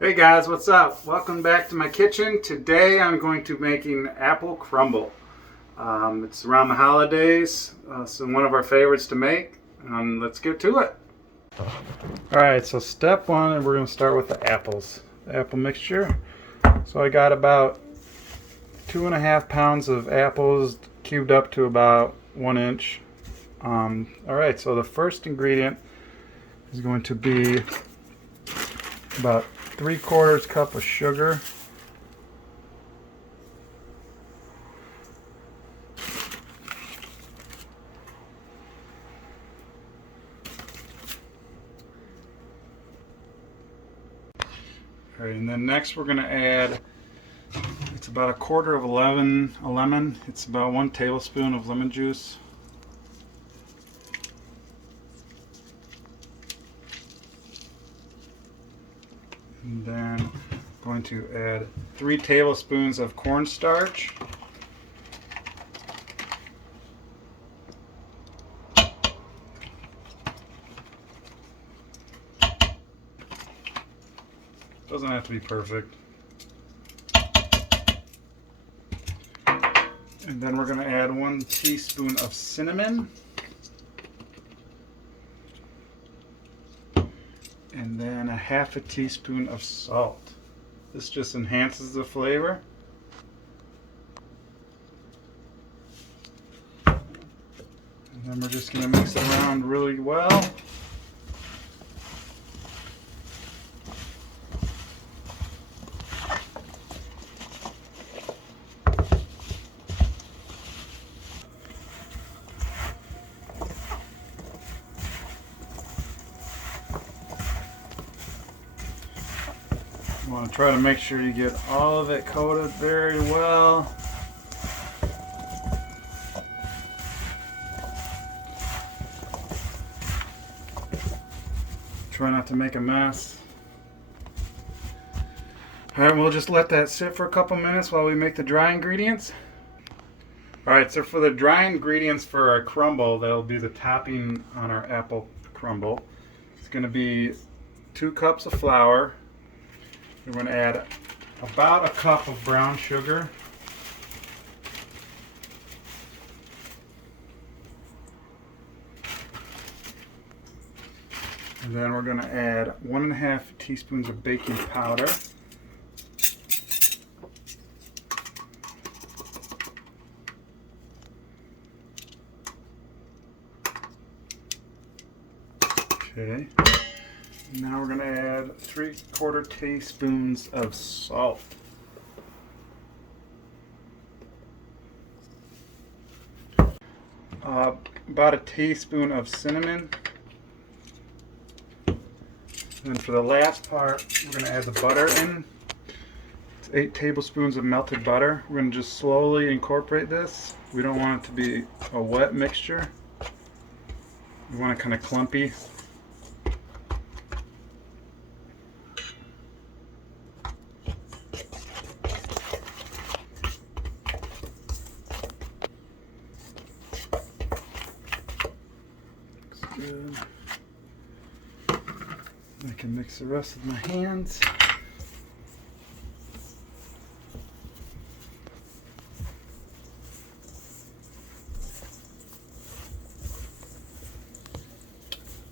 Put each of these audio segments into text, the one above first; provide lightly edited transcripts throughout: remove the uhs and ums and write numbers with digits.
Hey guys, what's up? Welcome back to my kitchen. Today I'm going to be making apple crumble. It's around the holidays, so one of our favorites to make. Let's get to it. Alright, so step one, we're going to start with the apples. The apple mixture. So I got about 2.5 pounds of apples cubed up to about 1 inch. Alright, so the first ingredient is going to be about 3/4 cup of sugar, all right, and then next we're going to add, it's about 1/4 of a lemon. It's about 1 tablespoon of lemon juice. And then going to add 3 tablespoons of cornstarch. Doesn't have to be perfect. And then we're going to add 1 teaspoon of cinnamon. And then 1/2 teaspoon of salt. This just enhances the flavor. And then we're just going to mix it around really well. You want to try to make sure you get all of it coated very well. Try not to make a mess. Alright, we'll just let that sit for a couple minutes while we make the dry ingredients. Alright, so for the dry ingredients for our crumble, that'll be the topping on our apple crumble. It's going to be 2 cups of flour. We're going to add about 1 cup of brown sugar. And then we're going to add 1.5 teaspoons of baking powder. Okay. Now we're going to add 3/4 teaspoons of salt. About a teaspoon of cinnamon. And for the last part, we're going to add the butter in. It's 8 tablespoons of melted butter. We're going to just slowly incorporate this. We don't want it to be a wet mixture. We want it kind of clumpy. Good. I can mix the rest with my hands.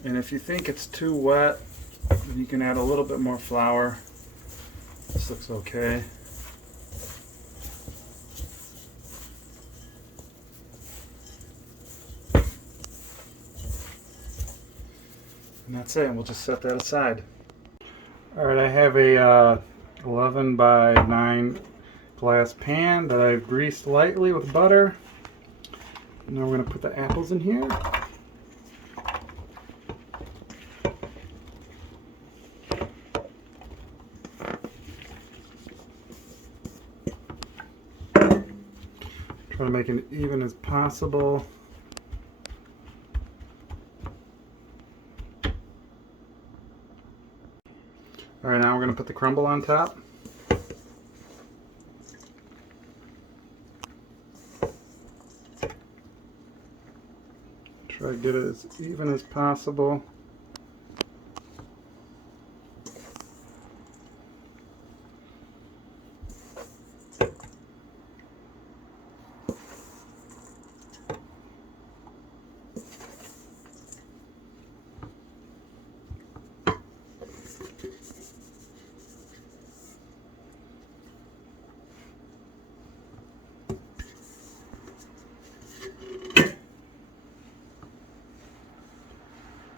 And if you think it's too wet, then you can add a little bit more flour. This looks okay. And that's it, and we'll just set that aside. Alright, I have a 11 by 9 glass pan that I've greased lightly with butter. Now we're going to put the apples in here. Try to make it even as possible. Alright, now we're going to put the crumble on top. Try to get it as even as possible.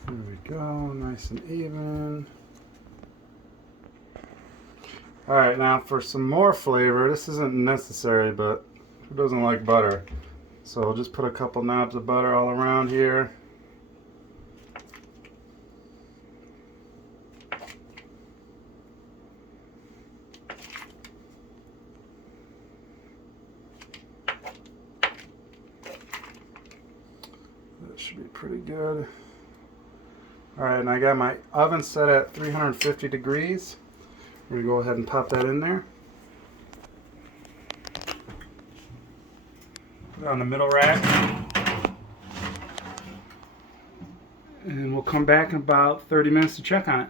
There we go, nice and even. Alright, now for some more flavor, this isn't necessary, but who doesn't like butter? So I'll just put a couple knobs of butter all around here. That should be pretty good. Alright, and I got my oven set at 350 degrees. I'm going to go ahead and pop that in there. Put it on the middle rack. And we'll come back in about 30 minutes to check on it.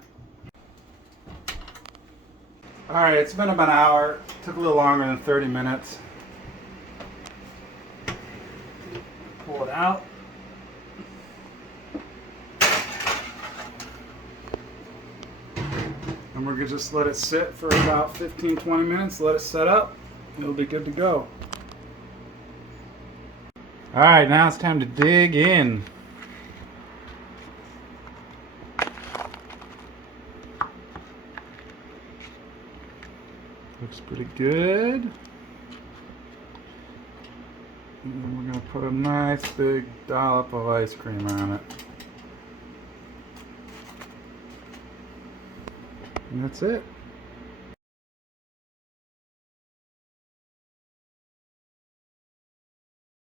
Alright, it's been about an hour. Took a little longer than 30 minutes. Pull it out. And we're going to just let it sit for about 15-20 minutes, let it set up. It'll be good to go. Alright, now it's time to dig in. Looks pretty good. And then we're going to put a nice big dollop of ice cream on it. And that's it.